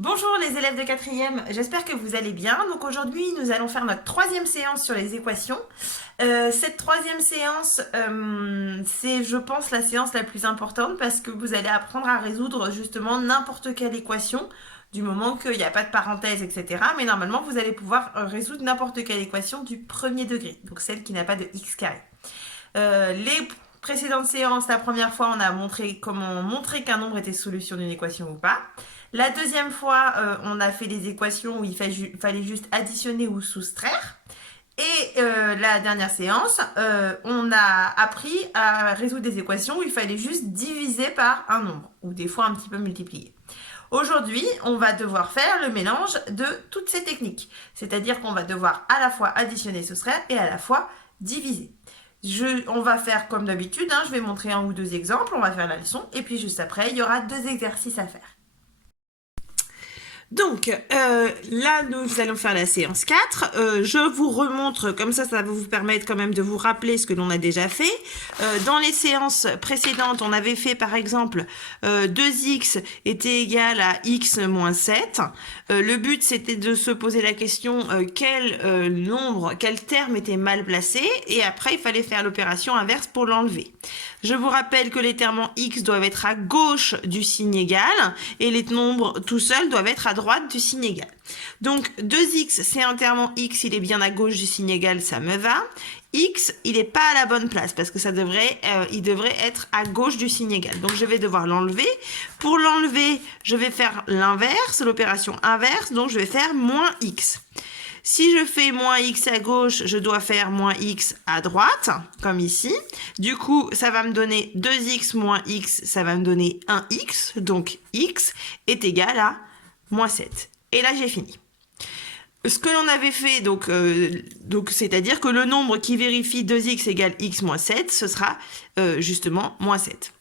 Bonjour les élèves de quatrième, j'espère que vous allez bien. Donc aujourd'hui nous allons faire notre troisième séance sur les équations. Cette troisième séance, c'est je pense la séance la plus importante parce que vous allez apprendre à résoudre justement n'importe quelle équation du moment qu'il n'y a pas de parenthèse, etc. Mais normalement vous allez pouvoir résoudre n'importe quelle équation du premier degré, donc celle qui n'a pas de x carré. Les précédentes séances, la première fois on a montré comment montrer qu'un nombre était solution d'une équation ou pas. La deuxième fois, on a fait des équations où il fallait juste additionner ou soustraire. Et la dernière séance, on a appris à résoudre des équations où il fallait juste diviser par un nombre, ou des fois un petit peu multiplier. Aujourd'hui, on va devoir faire le mélange de toutes ces techniques. C'est-à-dire qu'on va devoir à la fois additionner, soustraire et à la fois diviser. On va faire comme d'habitude, je vais montrer un ou deux exemples, on va faire la leçon, et puis juste après, il y aura deux exercices à faire. Donc, là, nous allons faire la séance 4. Je vous remontre, comme ça va vous permettre quand même de vous rappeler ce que l'on a déjà fait. Dans les séances précédentes, on avait fait, par exemple, 2x était égal à x moins 7. Le but, c'était de se poser la question quel terme était mal placé, et après, il fallait faire l'opération inverse pour l'enlever. Je vous rappelle que les termes en x doivent être à gauche du signe égal et les nombres tout seuls doivent être à droite du signe égal. Donc 2x, c'est un terme en x, il est bien à gauche du signe égal, ça me va. X, il n'est pas à la bonne place parce que il devrait être à gauche du signe égal. Donc je vais devoir l'enlever. Pour l'enlever, je vais faire l'inverse, l'opération inverse, donc je vais faire moins x. Si je fais moins x à gauche, je dois faire moins x à droite, comme ici. Du coup, ça va me donner 2x moins x, ça va me donner 1x. Donc, x est égal à moins 7. Et là, j'ai fini. Ce que l'on avait fait, donc c'est-à-dire que le nombre qui vérifie 2x égale x moins 7, ce sera justement moins 7.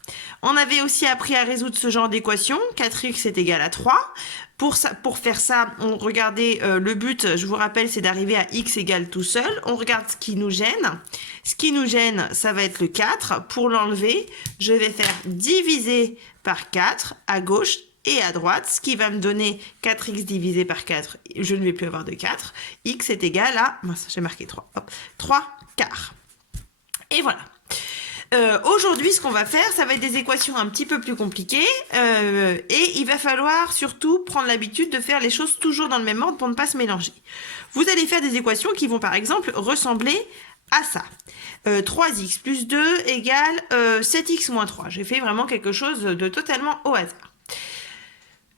On avait aussi appris à résoudre ce genre d'équation. 4x est égal à 3. Pour faire ça, on regardait le but, je vous rappelle, c'est d'arriver à x égale tout seul. On regarde ce qui nous gêne. Ce qui nous gêne, ça va être le 4. Pour l'enlever, je vais faire diviser par 4 à gauche et à droite, ce qui va me donner 4x divisé par 4. Je ne vais plus avoir de 4. X est égal à, mince, j'ai marqué 3. Hop, 3 quarts. Et voilà. Aujourd'hui, ce qu'on va faire, ça va être des équations un petit peu plus compliquées et il va falloir surtout prendre l'habitude de faire les choses toujours dans le même ordre pour ne pas se mélanger. Vous allez faire des équations qui vont par exemple ressembler à ça. 3x plus 2 égale 7x moins 3. J'ai fait vraiment quelque chose de totalement au hasard.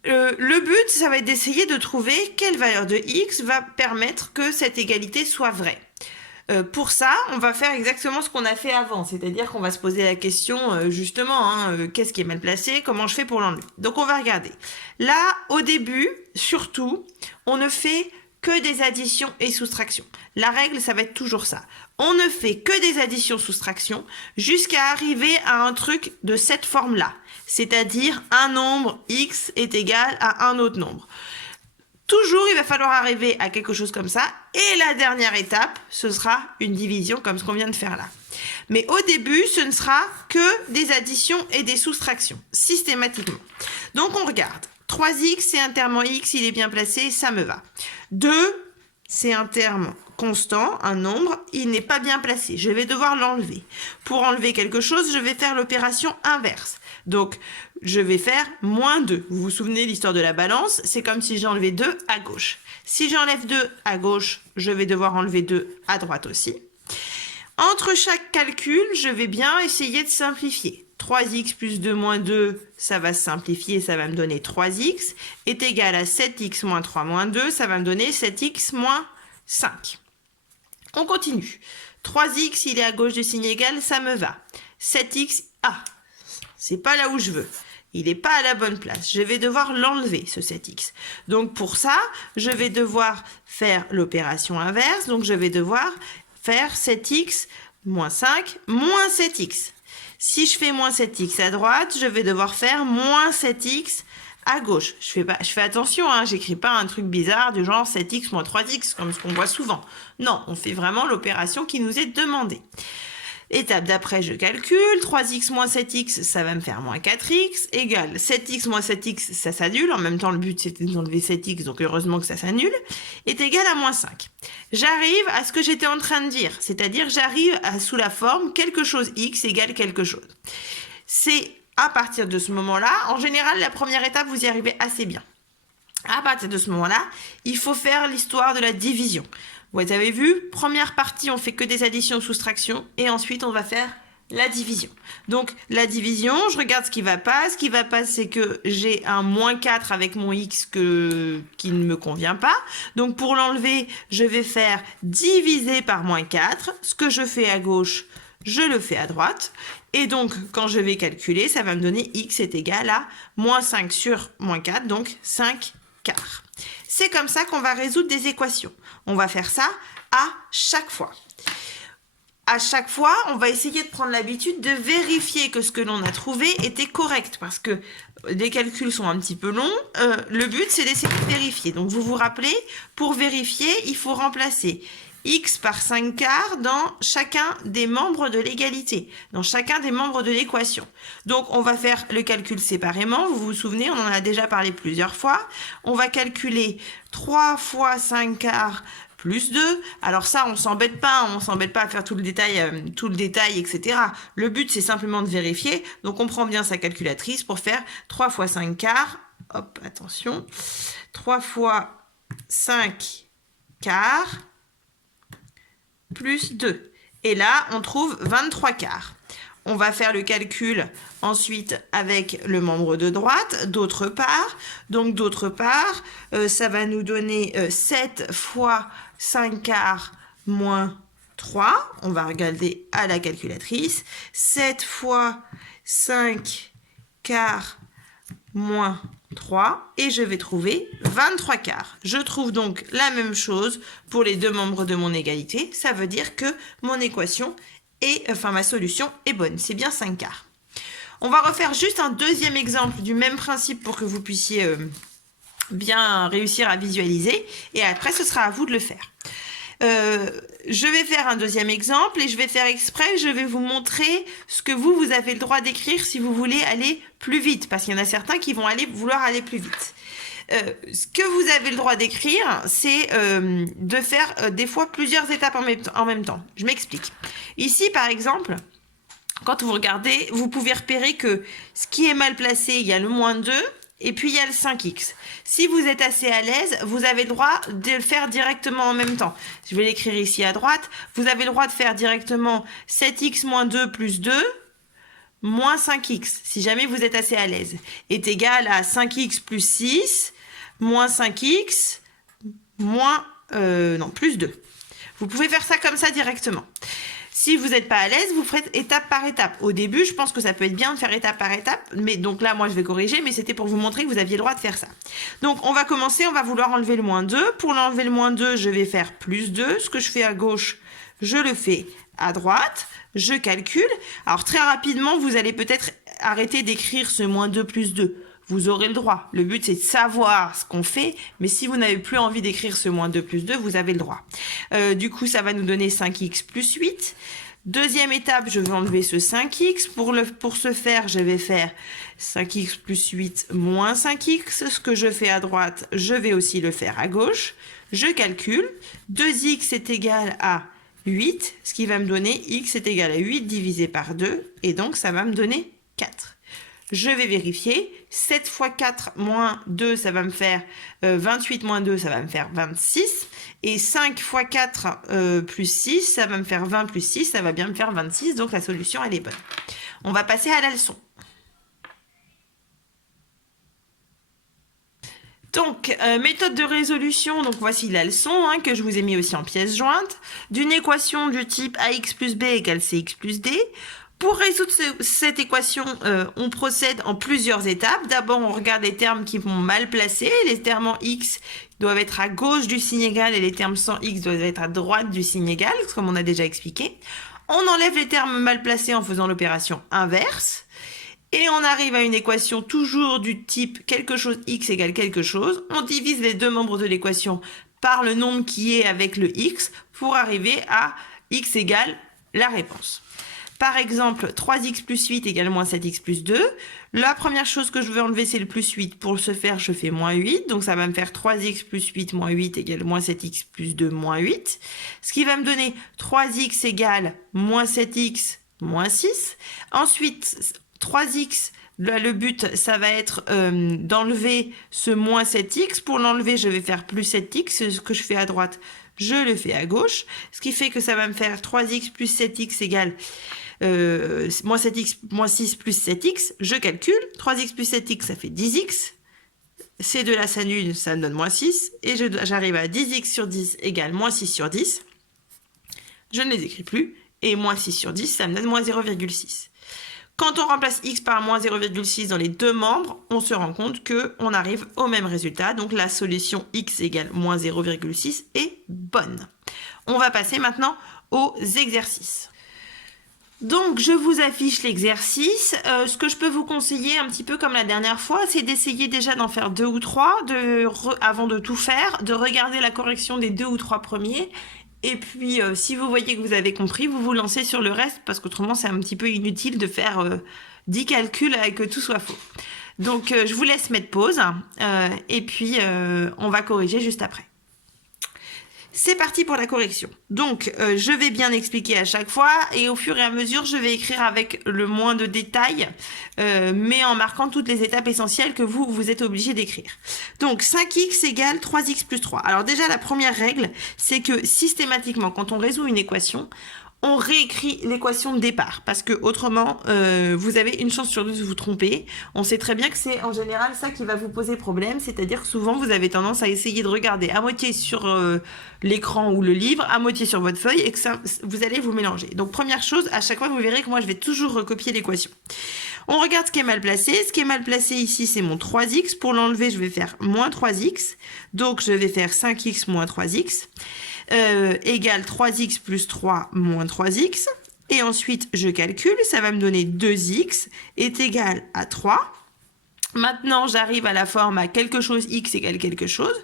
Le but, ça va être d'essayer de trouver quelle valeur de x va permettre que cette égalité soit vraie. Pour ça, on va faire exactement ce qu'on a fait avant, c'est-à-dire qu'on va se poser la question justement, qu'est-ce qui est mal placé, comment je fais pour l'enlever. Donc on va regarder. Là, au début, surtout, on ne fait que des additions et soustractions. La règle, ça va être toujours ça. On ne fait que des additions-soustractions jusqu'à arriver à un truc de cette forme-là, c'est-à-dire un nombre x est égal à un autre nombre. Toujours, il va falloir arriver à quelque chose comme ça. Et la dernière étape, ce sera une division comme ce qu'on vient de faire là. Mais au début, ce ne sera que des additions et des soustractions, systématiquement. Donc, on regarde. 3x, c'est un terme en x, il est bien placé, ça me va. 2, c'est un terme constant, un nombre, il n'est pas bien placé. Je vais devoir l'enlever. Pour enlever quelque chose, je vais faire l'opération inverse. Donc, je vais faire moins 2. Vous vous souvenez l'histoire de la balance? C'est comme si j'enlevais 2 à gauche. Si j'enlève 2 à gauche, je vais devoir enlever 2 à droite aussi. Entre chaque calcul, je vais bien essayer de simplifier. 3x plus 2 moins 2, ça va se simplifier, ça va me donner 3x, est égal à 7x moins 3 moins 2, ça va me donner 7x moins 5. On continue. 3x, il est à gauche du signe égal, ça me va. 7x, c'est pas là où je veux. Il n'est pas à la bonne place. Je vais devoir l'enlever, ce 7x. Donc, pour ça, je vais devoir faire l'opération inverse. Donc, je vais devoir faire 7x moins 5 moins 7x. Si je fais moins 7x à droite, je vais devoir faire moins 7x à gauche. Je fais attention, j'écris pas un truc bizarre du genre 7x moins 3x, comme ce qu'on voit souvent. Non, on fait vraiment l'opération qui nous est demandée. Étape d'après, je calcule. 3x moins 7x, ça va me faire moins 4x, égale 7x moins 7x, ça s'annule. En même temps, le but, c'était d'enlever 7x, donc heureusement que ça s'annule, est égal à moins 5. J'arrive à ce que j'étais en train de dire, c'est-à-dire j'arrive sous la forme quelque chose x égale quelque chose. C'est à partir de ce moment-là, en général, la première étape, vous y arrivez assez bien. À partir de ce moment-là, il faut faire l'histoire de la division. Vous avez vu, première partie, on fait que des additions, soustractions, et ensuite on va faire la division. Donc la division, je regarde ce qui va pas. Ce qui va pas, c'est que j'ai un moins 4 avec mon x qui ne me convient pas. Donc pour l'enlever, je vais faire diviser par moins 4. Ce que je fais à gauche, je le fais à droite. Et donc, quand je vais calculer, ça va me donner x est égal à moins 5 sur moins 4, donc 5 quarts. C'est comme ça qu'on va résoudre des équations. On va faire ça à chaque fois. À chaque fois, on va essayer de prendre l'habitude de vérifier que ce que l'on a trouvé était correct, parce que les calculs sont un petit peu longs. Le but, c'est d'essayer de vérifier. Donc, vous vous rappelez, pour vérifier, il faut remplacer x par 5 quarts dans chacun des membres de l'égalité, dans chacun des membres de l'équation. Donc, on va faire le calcul séparément. Vous vous souvenez, on en a déjà parlé plusieurs fois. On va calculer 3 fois 5 quarts plus 2. Alors ça, on s'embête pas à faire tout le détail, etc. Le but, c'est simplement de vérifier. Donc, on prend bien sa calculatrice pour faire 3 fois 5 quarts. Hop, attention. 3 fois 5 quarts plus 2. Et là, on trouve 23 quarts. On va faire le calcul ensuite avec le membre de droite, d'autre part. Donc, d'autre part, ça va nous donner 7 fois 5 quarts moins 3. On va regarder à la calculatrice. 7 fois 5 quarts moins 3 et je vais trouver 23 quarts. Je trouve donc la même chose pour les deux membres de mon égalité. Ça veut dire que mon équation ma solution est bonne. C'est bien 5 quarts. On va refaire juste un deuxième exemple du même principe pour que vous puissiez bien réussir à visualiser. Et après, ce sera à vous de le faire. Je vais faire un deuxième exemple et je vais faire exprès, je vais vous montrer ce que vous avez le droit d'écrire si vous voulez aller plus vite, parce qu'il y en a certains qui vont vouloir aller plus vite. Ce que vous avez le droit d'écrire, c'est de faire des fois plusieurs étapes en même temps. Je m'explique. Ici, par exemple, quand vous regardez, vous pouvez repérer que ce qui est mal placé, il y a le moins 2 et puis il y a le 5x. Si vous êtes assez à l'aise, vous avez le droit de le faire directement en même temps. Je vais l'écrire ici à droite. Vous avez le droit de faire directement 7x moins 2 plus 2 moins 5x, si jamais vous êtes assez à l'aise, est égal à 5x plus 6 moins 5x plus 2. Vous pouvez faire ça comme ça directement. Si vous n'êtes pas à l'aise, vous ferez étape par étape. Au début, je pense que ça peut être bien de faire étape par étape. Mais donc là, moi, je vais corriger. Mais c'était pour vous montrer que vous aviez le droit de faire ça. Donc, on va commencer. On va vouloir enlever le moins 2. Pour l'enlever le moins 2, je vais faire plus 2. Ce que je fais à gauche, je le fais à droite. Je calcule. Alors, très rapidement, vous allez peut-être arrêter d'écrire ce moins 2 plus 2. Vous aurez le droit. Le but, c'est de savoir ce qu'on fait. Mais si vous n'avez plus envie d'écrire ce moins 2 plus 2, vous avez le droit. Du coup, ça va nous donner 5x plus 8. Deuxième étape, je vais enlever ce 5x. Pour ce faire, je vais faire 5x plus 8 moins 5x. Ce que je fais à droite, je vais aussi le faire à gauche. Je calcule. 2x est égal à 8, ce qui va me donner x est égal à 8 divisé par 2. Et donc, ça va me donner 4. Je vais vérifier. 7 fois 4 moins 2, ça va me faire 28 moins 2, ça va me faire 26. Et 5 fois 4 plus 6, ça va me faire 20 plus 6, ça va bien me faire 26. Donc, la solution, elle est bonne. On va passer à la leçon. Donc, méthode de résolution, donc voici la leçon que je vous ai mis aussi en pièce jointe, d'une équation du type ax plus b égale cx plus d. Pour résoudre cette équation, on procède en plusieurs étapes. D'abord, on regarde les termes qui vont mal placés. Les termes en x doivent être à gauche du signe égal et les termes sans x doivent être à droite du signe égal, comme on a déjà expliqué. On enlève les termes mal placés en faisant l'opération inverse. Et on arrive à une équation toujours du type quelque chose x égale quelque chose. On divise les deux membres de l'équation par le nombre qui est avec le x pour arriver à x égale la réponse. Par exemple, 3x plus 8 égale moins 7x plus 2. La première chose que je veux enlever, c'est le plus 8. Pour ce faire, je fais moins 8. Donc, ça va me faire 3x plus 8 moins 8 égale moins 7x plus 2 moins 8. Ce qui va me donner 3x égale moins 7x moins 6. Ensuite, 3x, là, le but, ça va être d'enlever ce moins 7x. Pour l'enlever, je vais faire plus 7x. Ce que je fais à droite, je le fais à gauche. Ce qui fait que ça va me faire 3x plus 7x égale moins 7x moins 6 plus 7x. Je calcule. 3x plus 7x, ça fait 10x. Ces deux-là s'annulent, ça me donne moins 6. Et j'arrive à 10x sur 10 égale moins 6 sur 10. Je ne les écris plus. Et moins 6 sur 10, ça me donne moins 0,6. Quand on remplace x par moins 0,6 dans les deux membres, on se rend compte qu'on arrive au même résultat. Donc la solution x égale moins 0,6 est bonne. On va passer maintenant aux exercices. Donc je vous affiche l'exercice. Ce que je peux vous conseiller un petit peu comme la dernière fois, c'est d'essayer déjà d'en faire 2 ou 3 avant de tout faire, de regarder la correction des 2 ou 3 premiers. Et puis, si vous voyez que vous avez compris, vous vous lancez sur le reste, parce qu'autrement, c'est un petit peu inutile de faire 10 calculs et que tout soit faux. Donc, je vous laisse mettre pause, et puis on va corriger juste après. C'est parti pour la correction. Donc, je vais bien expliquer à chaque fois, et au fur et à mesure, je vais écrire avec le moins de détails, mais en marquant toutes les étapes essentielles que vous êtes obligé d'écrire. Donc, 5x égale 3x plus 3. Alors déjà, la première règle, c'est que systématiquement, quand on résout une équation, on réécrit l'équation de départ parce que autrement vous avez une chance sur deux de vous tromper. On sait très bien que c'est en général ça qui va vous poser problème, c'est-à-dire que souvent vous avez tendance à essayer de regarder à moitié sur l'écran ou le livre, à moitié sur votre feuille et que ça, vous allez vous mélanger. Donc première chose, à chaque fois vous verrez que moi je vais toujours recopier l'équation. On regarde ce qui est mal placé. Ce qui est mal placé ici, c'est mon 3x. Pour l'enlever, je vais faire moins 3x. Donc je vais faire 5x moins 3x. Égale 3x plus 3 moins 3x. Et ensuite, je calcule. Ça va me donner 2x est égal à 3. Maintenant, j'arrive à la forme à quelque chose x égale quelque chose.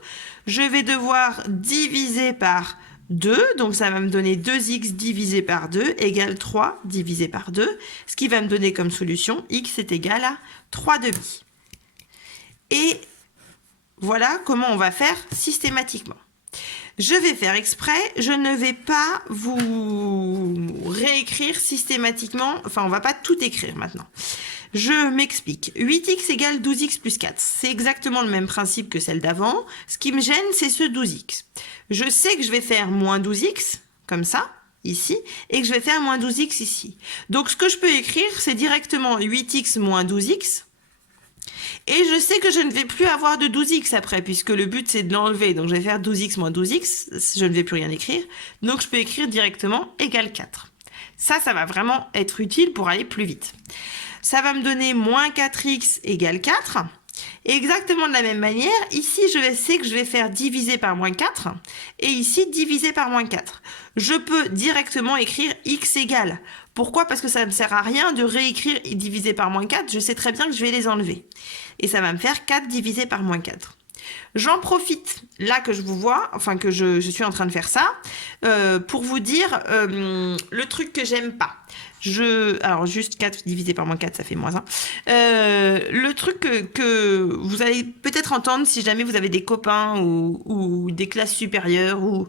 Je vais devoir diviser par 2. Donc, ça va me donner 2x divisé par 2 égale 3 divisé par 2. Ce qui va me donner comme solution x est égal à 3 demi. Et voilà comment on va faire systématiquement. Je vais faire exprès, je ne vais pas vous réécrire systématiquement, enfin on va pas tout écrire maintenant. Je m'explique. 8x égale 12x plus 4. C'est exactement le même principe que celle d'avant. Ce qui me gêne, c'est ce 12x. Je sais que je vais faire moins 12x, comme ça, ici, et que je vais faire moins 12x ici. Donc ce que je peux écrire, c'est directement 8x moins 12x. Et je sais que je ne vais plus avoir de 12x après, puisque le but c'est de l'enlever. Donc je vais faire 12x moins 12x, je ne vais plus rien écrire. Donc je peux écrire directement égale 4. Ça va vraiment être utile pour aller plus vite. Ça va me donner moins 4x égale 4. Et exactement de la même manière, ici je sais que je vais faire diviser par moins 4. Et ici diviser par moins 4. Je peux directement écrire x égale. Pourquoi? Parce que ça ne me sert à rien de réécrire divisé par moins 4. Je sais très bien que je vais les enlever. Et ça va me faire 4 divisé par moins 4. J'en profite, là que je vous vois, enfin que je suis en train de faire ça, pour vous dire le truc que j'aime pas. Alors juste 4 divisé par moins 4, ça fait moins 1. Le truc que vous allez peut-être entendre si jamais vous avez des copains ou des classes supérieures ou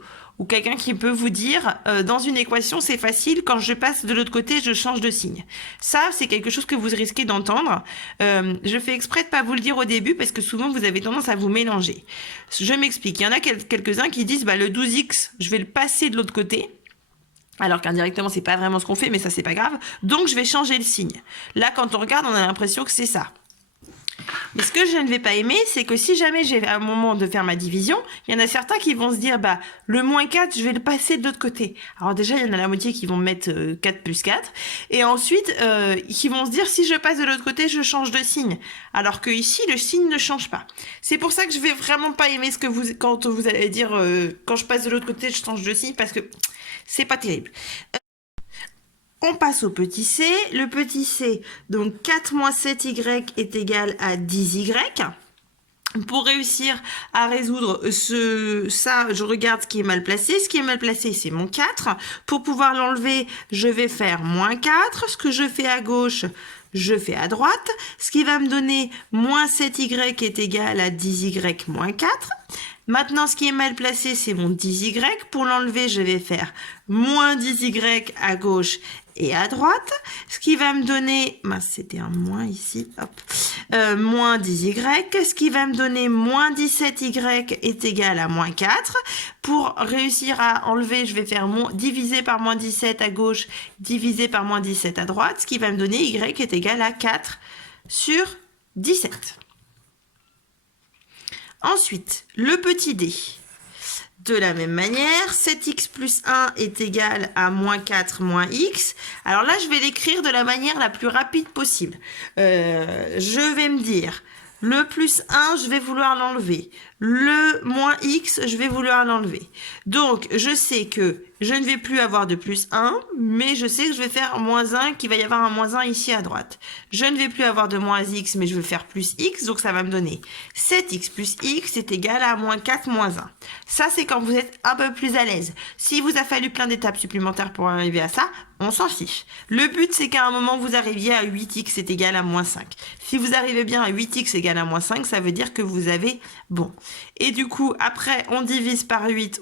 quelqu'un qui peut vous dire dans une équation c'est facile, quand je passe de l'autre côté je change de signe. Ça c'est quelque chose que vous risquez d'entendre. Je fais exprès de pas vous le dire au début parce que souvent vous avez tendance à vous mélanger. Je m'explique, il y en a quelques-uns qui disent le 12x je vais le passer de l'autre côté. Alors qu'indirectement c'est pas vraiment ce qu'on fait, mais ça c'est pas grave, donc je vais changer le signe. Là quand on regarde on a l'impression que c'est ça. Mais ce que je ne vais pas aimer, c'est que si jamais j'ai un moment de faire ma division, il y en a certains qui vont se dire, le moins 4, je vais le passer de l'autre côté. Alors déjà, il y en a la moitié qui vont mettre 4 plus 4. Et ensuite, qui vont se dire, si je passe de l'autre côté, je change de signe. Alors que ici, le signe ne change pas. C'est pour ça que je vais vraiment pas aimer quand vous allez dire, quand je passe de l'autre côté, je change de signe, parce que c'est pas terrible. On passe au petit c. Le petit c, donc 4 moins 7y est égal à 10y. Pour réussir à résoudre ça, je regarde ce qui est mal placé. Ce qui est mal placé, c'est mon 4. Pour pouvoir l'enlever, je vais faire moins 4. Ce que je fais à gauche, je fais à droite. Ce qui va me donner moins 7y est égal à 10y moins 4. Maintenant, ce qui est mal placé, c'est mon 10y. Pour l'enlever, je vais faire moins 10y à gauche et à droite, ce qui va me donner, c'était un moins ici, hop, moins 10y, ce qui va me donner moins 17y est égal à moins 4. Pour réussir à enlever, je vais faire divisé par moins 17 à gauche, divisé par moins 17 à droite, ce qui va me donner y est égal à 4 sur 17. Ensuite, le petit d. De la même manière, 7x plus 1 est égal à moins 4 moins x. Alors là, je vais l'écrire de la manière la plus rapide possible. Je vais me dire, le plus 1, je vais vouloir l'enlever. Le moins x, je vais vouloir l'enlever. Donc, je sais que je ne vais plus avoir de plus 1, mais je sais que je vais faire moins 1, qu'il va y avoir un moins 1 ici à droite. Je ne vais plus avoir de moins x, mais je vais faire plus x, donc ça va me donner 7x plus x est égal à moins 4 moins 1. Ça, c'est quand vous êtes un peu plus à l'aise. S'il vous a fallu plein d'étapes supplémentaires pour arriver à ça, on s'en fiche. Le but, c'est qu'à un moment, vous arriviez à 8x est égal à moins 5. Si vous arrivez bien à 8x égale à moins 5, ça veut dire que vous avez bon. Et du coup, après, on divise par 8,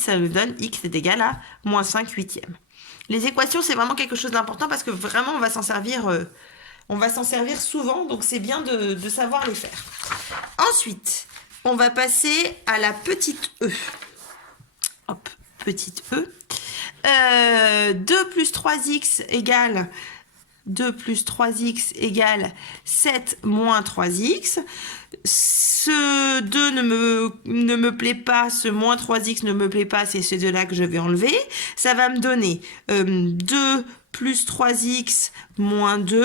ça nous donne x est égal à moins 5 huitièmes. Les équations, c'est vraiment quelque chose d'important parce que vraiment, on va s'en servir souvent, donc c'est bien de savoir les faire. Ensuite, on va passer à la petite e. Hop, petite e. 2 plus 3x égale 7 moins 3x. Ce 2 ne me plaît pas, ce moins 3x ne me plaît pas, c'est ce 2-là que je vais enlever. Ça va me donner 2 plus 3x moins 2.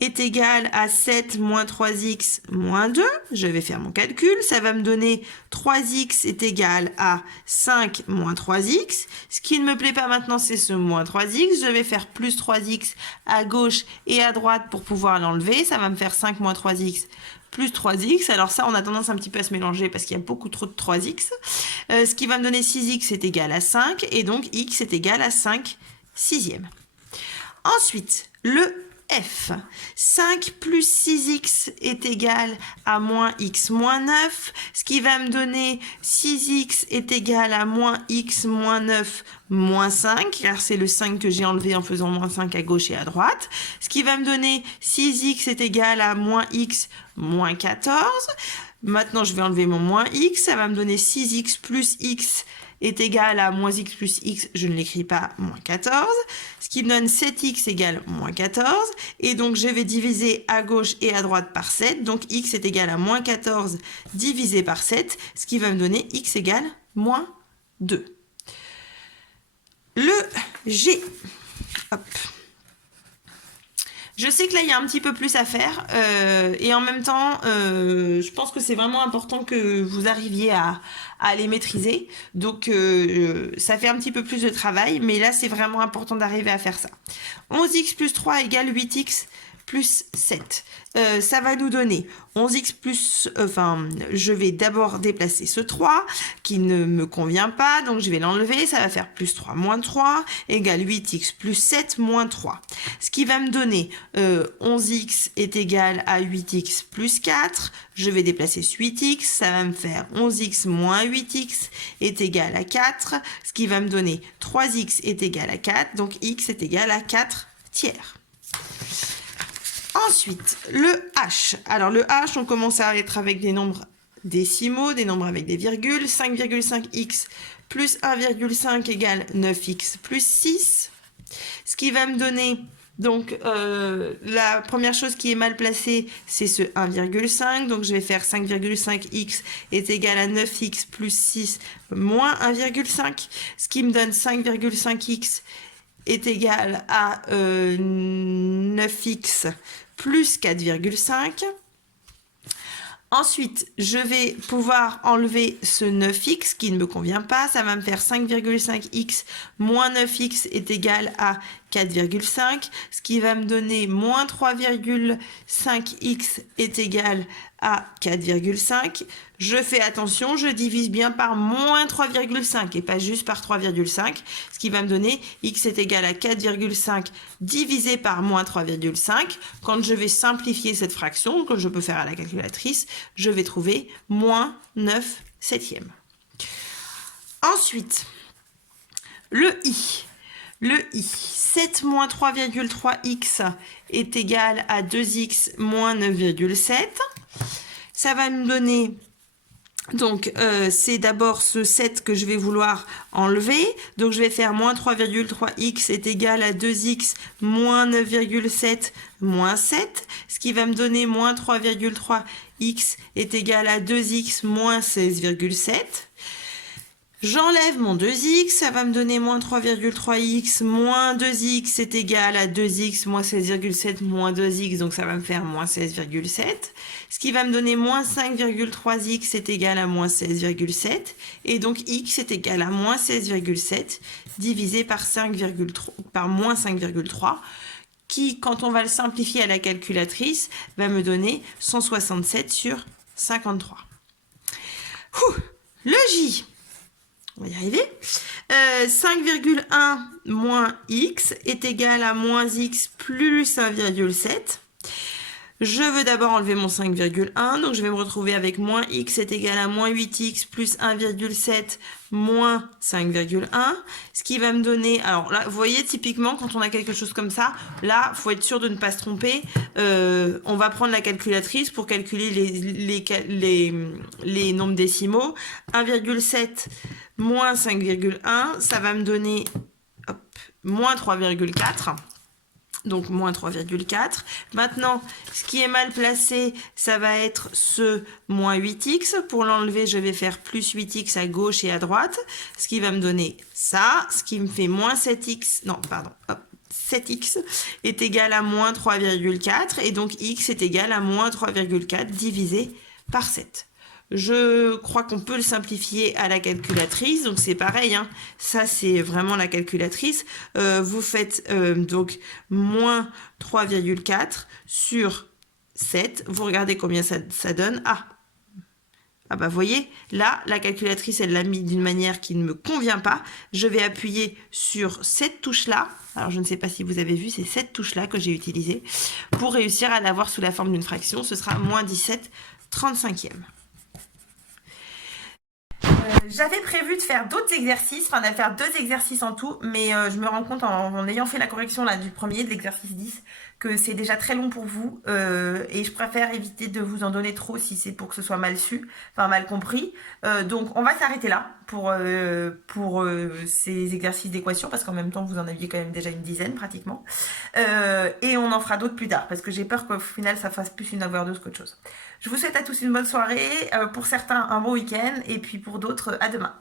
Est égal à 7 moins 3x moins 2. Je vais faire mon calcul. Ça va me donner 3x est égal à 5 moins 3x. Ce qui ne me plaît pas maintenant, c'est ce moins 3x. Je vais faire plus 3x à gauche et à droite pour pouvoir l'enlever. Ça va me faire 5 moins 3x plus 3x. Alors ça, on a tendance un petit peu à se mélanger parce qu'il y a beaucoup trop de 3x. Ce qui va me donner 6x est égal à 5. Et donc, x est égal à 5 sixièmes. Ensuite, le F. 5 plus 6x est égal à moins x moins 9, ce qui va me donner 6x est égal à moins x moins 9 moins 5, car c'est le 5 que j'ai enlevé en faisant moins 5 à gauche et à droite, ce qui va me donner 6x est égal à moins x moins 14. Maintenant, je vais enlever mon moins x, ça va me donner 6x plus x est égal à moins x plus x, je ne l'écris pas, moins 14, ce qui me donne 7x égale moins 14, et donc je vais diviser à gauche et à droite par 7, donc x est égal à moins 14 divisé par 7, ce qui va me donner x égale moins 2. Le G, hop. Je sais que là, il y a un petit peu plus à faire et en même temps, je pense que c'est vraiment important que vous arriviez à les maîtriser. Donc, ça fait un petit peu plus de travail, mais là, c'est vraiment important d'arriver à faire ça. 11x plus 3 égale 8x plus 7. Ça va nous donner 11x plus... je vais d'abord déplacer ce 3 qui ne me convient pas, donc je vais l'enlever. Ça va faire plus 3 moins 3 égale 8x plus 7 moins 3. Ce qui va me donner 11x est égal à 8x plus 4. Je vais déplacer ce 8x. Ça va me faire 11x moins 8x est égal à 4. Ce qui va me donner 3x est égal à 4. Donc x est égal à 4 tiers. Ensuite, le H. Alors, le H, on commence à être avec des nombres décimaux, des nombres avec des virgules. 5,5x plus 1,5 égale 9x plus 6. Ce qui va me donner, donc, la première chose qui est mal placée, c'est ce 1,5. Donc, je vais faire 5,5x est égal à 9x plus 6 moins 1,5. Ce qui me donne 5,5x est égal à 9x plus 4,5. Ensuite, je vais pouvoir enlever ce 9x qui ne me convient pas. Ça va me faire 5,5x moins 9x est égal à 4,5, ce qui va me donner moins 3,5x est égal à 4,5. Je fais attention, je divise bien par moins 3,5 et pas juste par 3,5, ce qui va me donner x est égal à 4,5 divisé par moins 3,5. Quand je vais simplifier cette fraction, que je peux faire à la calculatrice, je vais trouver moins 9 septièmes. Ensuite, le i. Le i, 7 moins 3,3x est égal à 2x moins 9,7. Ça va me donner, donc c'est d'abord ce 7 que je vais vouloir enlever. Donc je vais faire moins 3,3x est égal à 2x moins 9,7 moins 7. Ce qui va me donner moins 3,3x est égal à 2x moins 16,7. J'enlève mon 2x, ça va me donner moins 3,3x moins 2x est égal à 2x moins 16,7 moins 2x, donc ça va me faire moins 16,7. Ce qui va me donner moins 5,3x est égal à moins 16,7. Et donc x est égal à moins 16,7 divisé par, par moins 5,3 qui, quand on va le simplifier à la calculatrice, va me donner 167 sur 53. Le j. On va y arriver. 5,1 moins x est égal à moins x plus 1,7. Je veux d'abord enlever mon 5,1, donc je vais me retrouver avec moins x est égal à moins 8x plus 1,7 moins 5,1, ce qui va me donner, alors là, vous voyez, typiquement, quand on a quelque chose comme ça, là, il faut être sûr de ne pas se tromper. On va prendre la calculatrice pour calculer les nombres décimaux. 1,7 moins 5,1, ça va me donner moins 3,4. Donc moins 3,4. Maintenant, ce qui est mal placé, ça va être ce moins 8x. Pour l'enlever, je vais faire plus 8x à gauche et à droite. Ce qui va me donner ça. Ce qui me fait moins 7x. Non, pardon. Hop. 7x est égal à moins 3,4. Et donc x est égal à moins 3,4 divisé par 7. Je crois qu'on peut le simplifier à la calculatrice, donc c'est pareil, hein. Ça c'est vraiment la calculatrice. Vous faites donc moins 3,4 sur 7, vous regardez combien ça donne. Ah bah vous voyez, là la calculatrice elle l'a mis d'une manière qui ne me convient pas. Je vais appuyer sur cette touche là, alors je ne sais pas si vous avez vu, c'est cette touche là que j'ai utilisée pour réussir à l'avoir sous la forme d'une fraction. Ce sera moins 17 35e. J'avais prévu de faire d'autres exercices, enfin de faire 2 exercices en tout, mais je me rends compte en ayant fait la correction là, du premier, de l'exercice 10, que c'est déjà très long pour vous et je préfère éviter de vous en donner trop si c'est pour que ce soit mal su, enfin mal compris. Donc on va s'arrêter là pour ces exercices d'équation parce qu'en même temps vous en aviez quand même déjà une dizaine pratiquement. Et on en fera d'autres plus tard parce que j'ai peur qu'au final ça fasse plus une overdose qu'autre chose. Je vous souhaite à tous une bonne soirée, pour certains un bon week-end et puis pour d'autres à demain.